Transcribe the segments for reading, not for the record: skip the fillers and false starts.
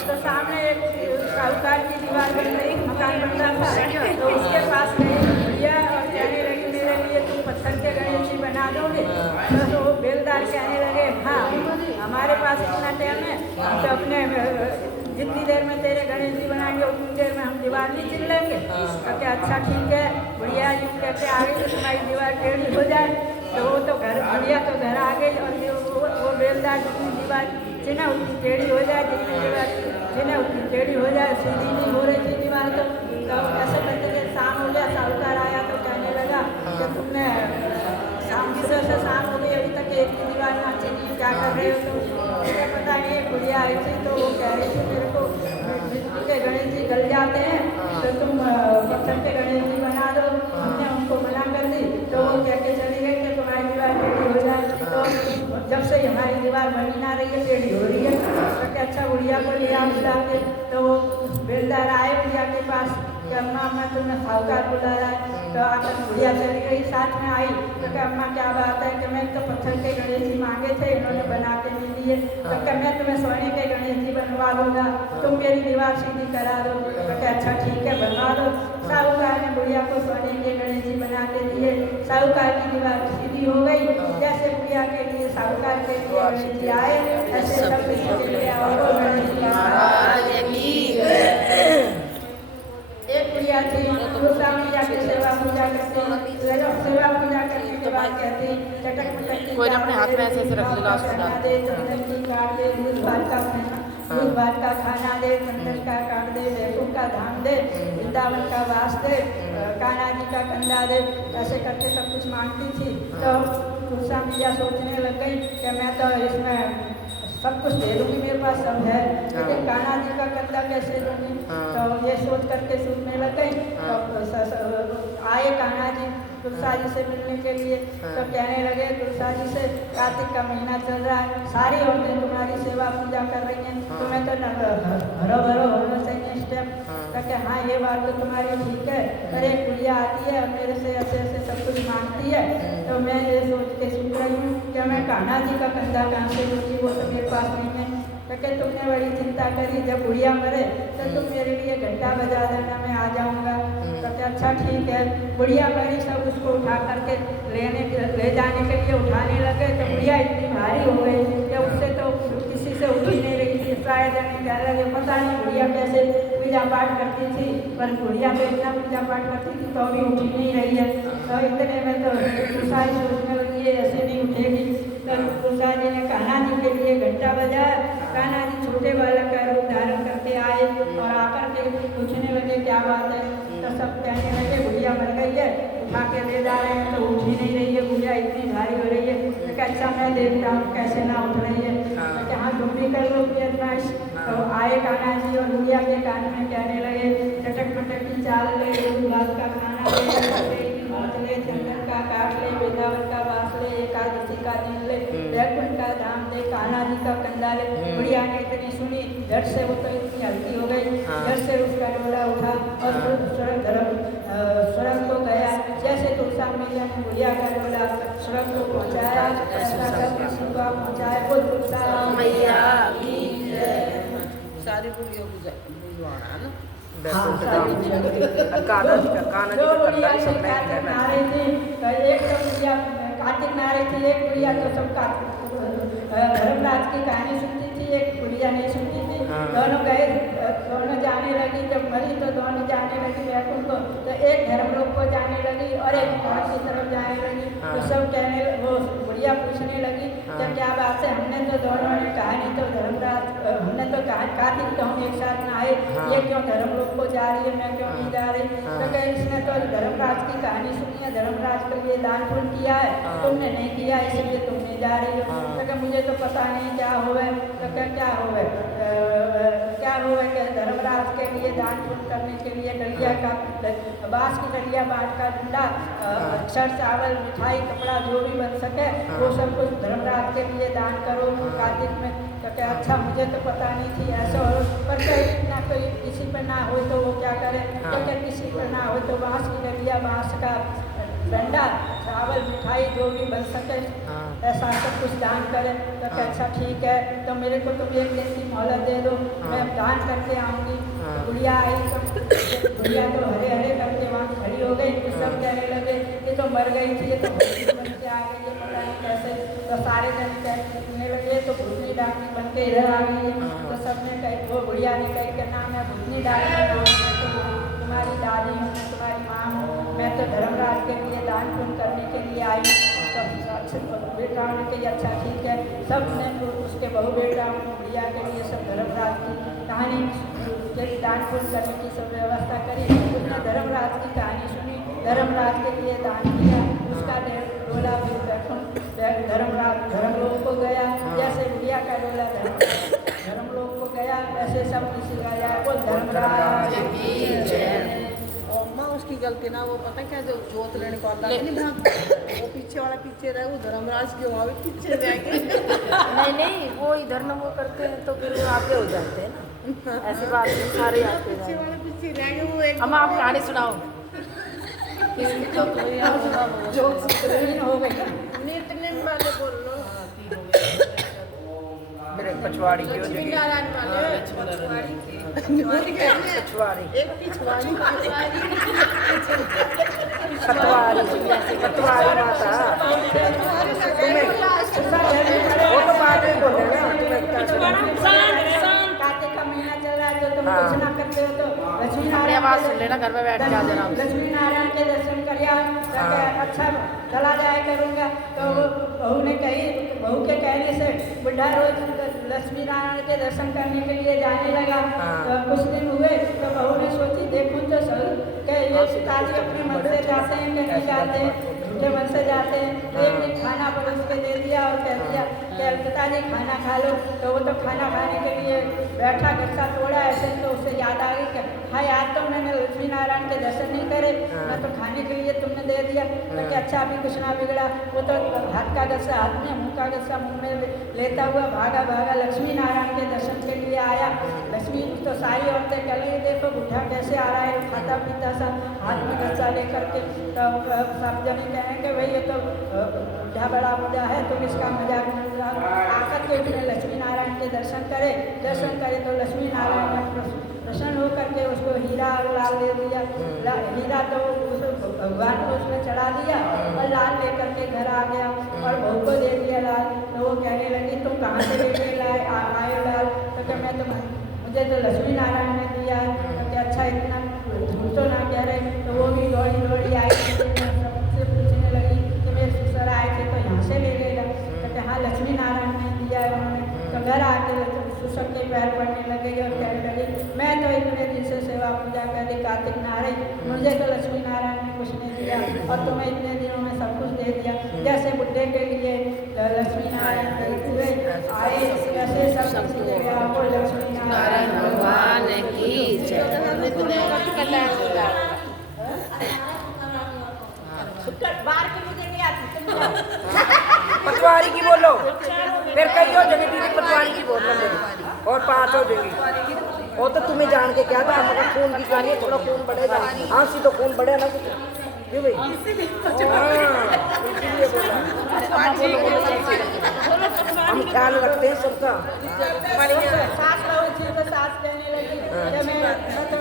तो सामने एक साहूकार की दीवार बन रही, मकान बन रहा था, तो उसके पास गई भैया और कहने लगी मेरे लिए तुम पत्थर के गणेश जी बना दोगे? तो वो बेलदार कहने लगे हाँ, हमारे पास इतना टाइम है, हम तो अपने जितनी देर में तेरे गणेश जी बनाएंगे उतनी देर में हम दीवार नहीं चिन लेंगे। कहते अच्छा ठीक है। बुढ़िया जी कहते आगे तो तुम्हारी दीवार टेढ़ी हो जाए, तो वो तो घर बुढ़िया तो घर आ गई और वो बेलदार जितनी दीवार चिना उतनी टेढ़ी हो जाए, जितनी दीवार चिना उतनी टेढ़ी हो जाए, सीधी नहीं हो रही थी दीवार। तो ऐसे करते थे, शाम हो गया, साहूकार आया तो कहने लगा कि तुमने शाम से शाम हो गई अभी तक एक ही दीवार ना चिनी, क्या कर रहे हो? तो मुझे पता नहीं, बुढ़िया आई थी तो वो कह रही थी मेरे को मिट्टी के गणेश जी गल जाते हैं तो तुम पत्थर के गणेश जी बना दो। हमने उनको मना कर दी तो वो कह के चली गई कि तुम्हारी दीवार टेढ़ी हो जाए। तो जब से हमारी दीवार बनी ना रही है, टेढ़ी हो रही है। तो क्या अच्छा बुढ़िया को लिया बुला के, तो वो बेलदार आए बुढ़िया के पास कि अम्मा मैं तुमने साहूकार बुला रहा है। तो आकर बुढ़िया चली गई, साथ में आई तो क्या अम्मा क्या बात है? कि मैं तो पत्थर के गणेश जी मांगे थे, इन्होंने बना के नहीं दिए। तो क्या मैं तुम्हें सोने के गणेश जी बनवा दूंगा, तुम मेरी दीवार सीधी करा दो। तो क्या अच्छा ठीक है बनवा दो। साहूकार ने बुढ़िया को सोने के गणेश जी बना के दिए, साहूकार की दीवार सीधी हो गई। जैसे बुढ़िया के लिए साहूकार के लिए गणेश जी आए, ऐसे सब किसी के लिए और गणेश जी एक बुढ़िया थी, दूसरा मैया की सेवा पूजा करती, सेवा पूजा करने के बाद कहती चटक पटक कोई अपने हाथ में ऐसे रख लेगा दे, चंदन काट दे, दूध भात का खाना दे, चंदन का काट दे, वैकुंठ का धाम दे, वृंदावन का वास दे, कान्हा जी का कंधा दे। ऐसे करके सब कुछ मांगती थी। तो दूसरा मैया सोचने लग गई कि मैं तो इसमें सब कुछ दे दूँगी, मेरे पास सब है, लेकिन कान्हा जी का कंधा कैसे दूँगी? तो ये सोच करके सोचने लग गई। तो आए कान्हा जी तुलसा जी से मिलने के लिए। तो कहने लगे तुलसा जी से कार्तिक का महीना चल रहा है, सारी औरतें तुम्हारी सेवा पूजा कर रही हैं, तुम्हें तो हरो भरो होना चाहिए इस टाइम। कहते हाँ ये बात तो तुम्हारी ठीक है, अरे बुढ़िया आती है और मेरे से ऐसे ऐसे सब कुछ मांगती है, तो मैं ये सोच के सुन रही हूँ कि मैं कान्हा जी का कंधा कहाँ से लूँगी, वो तो मेरे पास नहीं है। कहते तुमने बड़ी चिंता करी, जब बुढ़िया मरे तो तुम मेरे लिए घंटा बजा देना, मैं आ जाऊँगा। कहते अच्छा ठीक है। बुढ़िया मरी, सब उसको उठा करके ले जाने के लिए उठाने लगे तो बुढ़िया इतनी भारी हो गई कि उससे तो किसी से उठ ही नहीं रही थी। शायद कह लगे पता नहीं बुढ़िया कैसे पूजा पाठ करती थी, पर बुढ़िया तो इतना पूजा पाठ करती थी तो अभी उठ ही नहीं रही है। तो इतने में तो तुलसा जी सोचने लगी ये ऐसे नहीं उठेगी। तो तुलसा जी ने कान्हा जी के लिए घंटा बजाया। कान्हा जी छोटे बालक का रूप धारण करके आए और आकर के पूछने लगे क्या बात है? तो सब कहने लगे बुढ़िया मर गई है, उठा के ले जा रहे हैं तो उठ ही नहीं रही है, बुढ़िया इतनी भारी हो रही है। तो अच्छा मैं देखता हूँ कैसे ना उठ रही है। तो हाँ तुम भी कर लो अजमाइश। तो आए कान्हा जी और बुढ़िया के कान में कहने लगे चटक पटक की चाल ले, दूध भात का खाना ले, ले चंदन का काट ले, वृंदावन का वास ले, एकादशी का दिन ले, वैकुंठ का धाम दे, कान्हा जी का कंधा ले। बुढ़िया ने इतनी सुनी, झट से वो तो इतनी हल्की हो गई, झट से उसका डोला उठा और सड़क को गया। जैसे तुलसा मैया ने बुढ़िया का डोला सड़क को पहुँचाया, ऐसा सब किसी को पहुँचाया। वो तुलसा मैया की सारी बुढ़ियों की भिजवाना है ना। कार्तिक नारे थी, एक बुढ़िया तो सब धर्मराज की कहानी सुनती थी, एक बुढ़िया नहीं सुनती थी। दोनों गए, दोनों जाने लगी। जब मरी तो दोनों जाने लगी वैकुंठ को, तो एक धर्मलोक को जाने लगी और एक पहाड़ की तरफ जाने लगी। तो सब कहने, वो बुढ़िया पूछने लगी कि क्या बात है? हमने तो दोनों ने कहा नहीं तो धर्मराज, हमने तो कहा कार्तिक तो हम एक साथ में आए, ये क्यों धर्मलोक को जा रही है, मैं क्यों नहीं जा रही? तो कहे इसने तो धर्मराज की कहानी सुनी है, धर्मराज के लिए दान पुण्य किया है, तुमने नहीं किया इसलिए तुम नहीं जा रही हो। तो मुझे तो पता नहीं क्या हुआ। तो क्या हुआ? क्या हुआ कि धर्मराज के लिए दान पुण्य करने के लिए डलिया का बाँस की डलिया बाँट का डंडा, अक्षर चावल मिठाई कपड़ा जो भी बन सके वो सब कुछ धर्मराज के लिए दान करो कार्तिक में। तो क्या अच्छा मुझे तो पता नहीं थी ऐसा हो, पर कहीं ना कोई किसी पर ना हो तो वो क्या करे? तो क्या किसी पर ना हो तो बाँस की डलिया, बाँस का डंडा चावल मिठाई जो भी बन सके हाँ। ऐसा सब कुछ दान करें। तो हाँ। अच्छा ठीक है, तो मेरे को तुम 1 दिन की मोहलत दे दो, मैं दान करके आऊँगी। हाँ। गुड़िया आई तो गुड़िया तो हरे हरे करके वहाँ खड़ी हो गई। तो सब कहने लगे ये तो मर गई थी, ये तो भूतनी बन के आ गई है, पता नहीं कैसे। तो सारे जन कहने लगे तो भूतनी डाकनी बन के इधर आ गई है। तो सबने कही, वो गुड़िया ने कही कि नाम है भूतनी डाकनी, तुम्हारी दादी हूँ, मैं तुम्हारी माँ हूँ, मैं तो धर्मराज के लिए दान पुण्य करने के लिए आई हूँ। तो अच्छे बेटाओं ने कही अच्छा ठीक है। सबने उसके बहू बेटाओं ने गुड़िया के लिए सब धर्मराज की कहानी के दान पुण्य करने की सब व्यवस्था करी। उसने धर्मराज की कहानी सुनी, धर्मराज के लिए दान किया। उसका डोला भी धर्मराज धर्मलोक को गया, जैसे गुड़िया का डोला धर्मलोक को गया, ऐसे सब किसी का जाए वो धर्मराज की जय। और माँ उसकी गलती ना, वो पता क्या, जो जोत लेने को आता है नहीं भाग, वो पीछे वाला पीछे रहे, वो धर्मराज के वहाँ भी पीछे जाएंगे। नहीं वो इधर न वो करते हैं तो फिर वो आगे हो जाते हैं ना, ऐसी बात नहीं, सारे आते पीछे हैं। वाला पीछे रहेंगे वो एक। हम आप कहानी सुनाओ। जो हो गई नित्य वाले बोल लो। मेरे पछवाड़ी की हो लक्ष्मी जाएगी। नारायण वाले पछवाड़ी एक पिछवाड़ी खतवारी खतवारी माता तुम्हें वो तो बाद में बोले ना, कार्तिक का महीना चल रहा है, जो तुम हाँ। कुछ ना करते हो तो लक्ष्मी अपनी आवाज़ सुन लेना, घर में बैठ के आ जाना। लक्ष्मी नारायण के दर्शन करिया, अच्छा चला जाया करूँगा। तो वो बहू ने कही, बहू के कहने से बुढ़ा रोज लक्ष्मी नारायण के दर्शन करने के लिए जाने लगा। तो कुछ दिन हुए तो बहू ने सोची देखूँ तो सही कि ये पिताजी अपने मन से जाते हैं कि नहीं जाते हैं, उनके मन से जाते हैं। एक दिन खाना परोस के दे दिया और कह दिया कि पिताजी खाना खा लो। तो वो तो खाना खाने के लिए बैठा, गस्सा तोड़ा ऐसे, तो उससे याद आ गई कि हाँ यार तो मैंने लक्ष्मी नारायण के दर्शन नहीं करे, मैं तो खाने के लिए तुमने दे दिया। तो कि अच्छा अभी कुछ ना बिगड़ा। वो तो हाथ का गस्सा हाथ में, मुँह का गस्सा मुँह में लेता हुआ भागा भागा लक्ष्मी नारायण के दर्शन के लिए आया। लक्ष्मी तो सारी औरतें कह रही देखो बुढ़ा कैसे आ रहा है, खाता पीता सा हाथ में गस्सा लेकर के। तो सब जने कहेंगे भाई ये तो बुढ़ा बड़ा बुढ़ा है, तुम इसका मजाक नहीं उड़ाओ। आकर के उसने लक्ष्मी नारायण के दर्शन करे तो लक्ष्मी नारायण ने प्रसन्न होकर के उसको हीरा और लाल दे दिया। हीरा तो भगवान को उसने चढ़ा दिया और लाल लेकर के घर आ गया और बहू को दे दिया लाल। तो वो कहने लगी तुम कहाँ से लेके आए लाल? तो क्या मैं तो मुझे तो लक्ष्मी नारायण ने दिया है। तो क्या अच्छा इतना झूठ तो ना कह रहे? तो वो भी दौड़ी दौड़ी आई, सबसे पूछने लगी कि मेरे ससुर आए थे तो यहाँ से ले लेगा। तो क्या हाँ लक्ष्मी नारायण ने दिया है उन्होंने। तो घर आके ससुर के पैर पड़ने लगे और कहने लगी मैं तो इतने दिन से सेवा पूजा कर रही कार्तिक नारायण, मुझे तो लक्ष्मी नारायण ने कुछ नहीं दिया और तुम्हें इतने दिनों में सब कुछ दे दिया। जैसे बुढ़े के लिए लक्ष्मी नारायण आए वैसे सब कुछ दे गया आपको लक्ष्मी नारायण भगवान की जय। बाहर की मुझे नहीं आती, पटवारी की बोलो, फिर कई हो जाएंगे दीदी, पटवारी की बोल लो और 5 हो जाएंगी। वो तो तुम्हें जान के क्या था, मगर खून की कहानी है, थोड़ा खून बढ़ेगा। हाँ सी तो खून बढ़े ना कुछ क्यों भाई? इसीलिए बोला हम ख्याल रखते हैं सबका। सास बहू थी तो सास कहने लगी कि मैं तो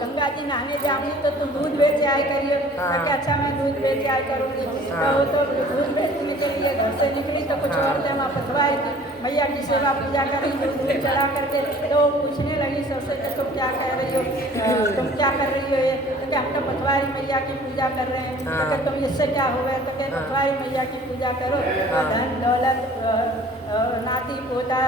गंगा जी नहाने जाऊंगी तो तुम दूध बेच आए करिए। कि अच्छा मैं दूध बेच आए करूँगी। तो वो तो दूध बेचने के लिए घर से निकली तो कुछ औरतें वहाँ पथवाई थी, मैया की सेवा पूजा करी, दूध चढ़ा करके। तो पूछने लगी सबसे कि तुम क्या कह रही हो, तुम क्या कर रही हो? ये तो क्या हम तो पथवारी मैया की पूजा कर रहे हैं। तो क्या तुम इससे क्या हो गया? तो क्या पथवारी मैया की पूजा करो, धन दौलत नाती पोता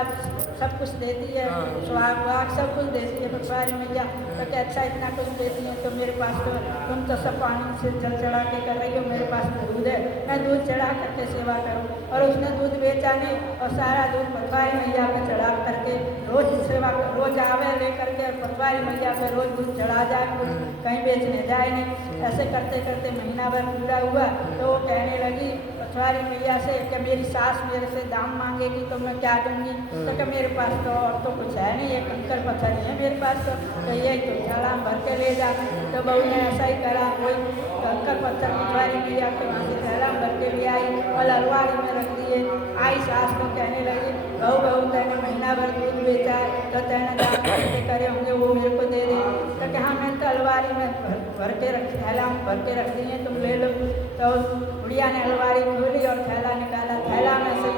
सब कुछ देती है, सुहाग वाग सब कुछ देती है पटवारी मैया। तो क्या अच्छा इतना कुछ देती है तो मेरे पास तो तुम तो सब पानी से जल चढ़ा के कर रही हो, मेरे पास तो दूध है, मैं दूध चढ़ा करके सेवा करूँ। और उसने दूध बेचा नहीं और सारा दूध पटवारी मैया पे चढ़ा करके रोज सेवा रोज आवे ले करके पटवारी मैया पे रोज दूध चढ़ा जाए, कहीं बेचने जाए नहीं। ऐसे करते करते महीना भर पूरा हुआ। तो वो कहने लगी पटवारी मैया से कि मेरी सास मेरे से दाम मांगेगी तो मैं क्या दूंगी? तो कि मेरे पास तो और तो कुछ है नहीं, ये कंकर पत्थर ही है मेरे पास तो ये तो झाड़ा भर के ले जा। तो बहू ने ऐसा ही करा, कोई कंकर पत्थर पटवारी मैया के वहाँ से थैला में भर के ले आई और अलवारी में रख दिए। आई सास को कहने लगी, बहू बहू तैने महीना भर दूध बेचा है तो तैने दान कैसे करे होंगे, वो मेरे को दे दे। तो क्या मैं तो अलवारी में भर के रख थैला में भर के रख दिए, तुम ले लो। तो बुढ़िया ने अलवारी खोली और थैला निकाला। थैला में से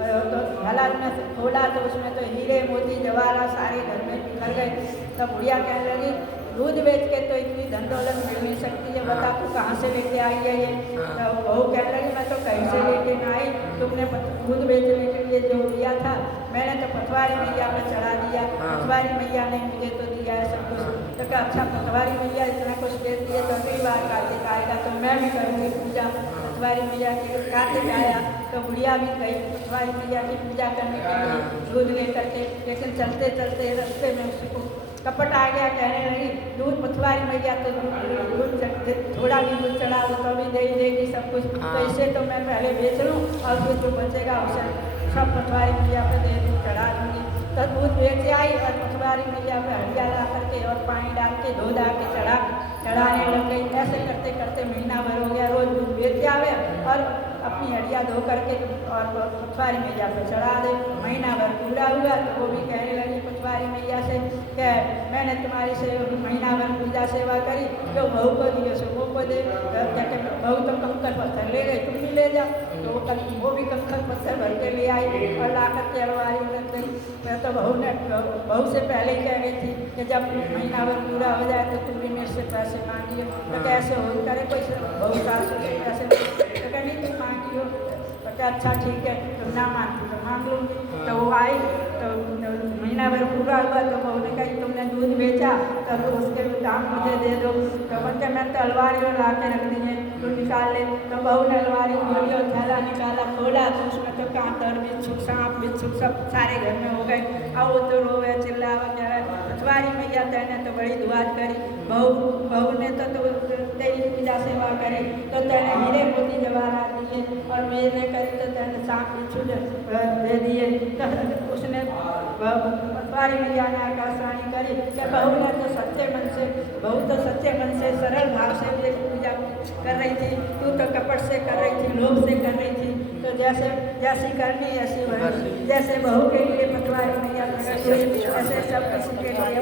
तो थैला में से खोला तो उसमें तो हीरे मोती जवाहरात सारे घर में बिखर गए। तो बुढ़िया कहने लगी, दूध बेच के तो इतनी धन दौलत मिल नहीं सकती है, बता तू कहाँ से लेके आई है ये। तो बहू कहने लगी, मैं तो कहीं से लेके ना आई, तुमने दूध बेचने के लिए जो दिया था मैंने तो पटवारी मैया पे चढ़ा दिया, पटवारी मैया ने मुझे तो दिया है सब कुछ। तो क्या अच्छा पटवारी मैया इतना कुछ देती है तो अगली बार कार्तिक आएगा तो मैं भी करूँगी पूजा। पटवारी मैया के कार्तिक आया तो बुढ़िया भी गई पटवारी मैया की पूजा करने के लिए दूध लेकर के। लेकिन चलते चलते रास्ते में उसको कपट आ गया, कहने लगी दूध पटवारी मैया तो दूध थोड़ा भी दूध चढ़ा दो तो भी दे ही देगी सब कुछ, तो इसे तो मैं पहले बेच लूँ और फिर जो बचेगा उसे सब पटवारी मैया पे दे दूँ चढ़ा दूँगी। तो दूध बेच आई और पटवारी मैया पे हड़िया ला करके और पानी डाल के धो धा के चढ़ाने लग गई। ऐसे करते करते महीना भर हो गया, रोज दूध बेच आवे और अपनी हड़िया धो करके और पटवारी मैया पे चढ़ा दे। महीना भर पूरा हुआ तो वो भी कहने लगी पटवारी मैया से कि मैंने तुम्हारी से महीना भर पूजा सेवा करी, जो बहू को दिए सो वो को दे। बहू तो कंकर पत्थर ले गई, तुम भी ले जाओ। तो वो भी कंकर पत्थर भर के ले आई और ला करके अलमारी में रख गई। मैं तो बहू से पहले ही कह गई थी कि जब महीना भर पूरा हो जाए तो तुम भी मेरे से पैसे मांगिए। तो कैसे हो करे कोई बहू सासू से पैसे तो नहीं तुम मांगियो। तो क्या अच्छा ठीक है, तुम ना मांगी तो मांग लूँगी। तो वो आई तो महीना भर पूरा हुआ तो बहू ने कही तुमने दूध बेचा तो उसके दाम मुझे दे दो। तो बोलते मैं तो अलमारी में ला के रख दी है, तुम निकाल ले। तो बहू ने अलमारी खोली और थैला निकाला, खोला तो उसमें तो कांतर बिच्छू सांप बिच्छू सब सारे घर में हो गए। अब वो तो रोवे चिल्ला वगैरह। पटवारी मैया तैने तो बड़ी दुआ करी, बहू ने तो तेरी पूजा सेवा करी तो तैने हीरे मोती जवाहरात दिए और मेरे करी तो तैने सांप बिच्छू दे दिए। तो उसने पटवारी मैया ने आकाशवाणी करी कि बहू ने तो सच्चे मन से सरल भाव से ये पूजा कर रही थी, तू तो कपट से कर रही थी, लोभ से कर रही थी। तो जैसी करनी ऐसी बनी, जैसे बहू के लिए पटवारी मैया ऐसे सब किसी के लिए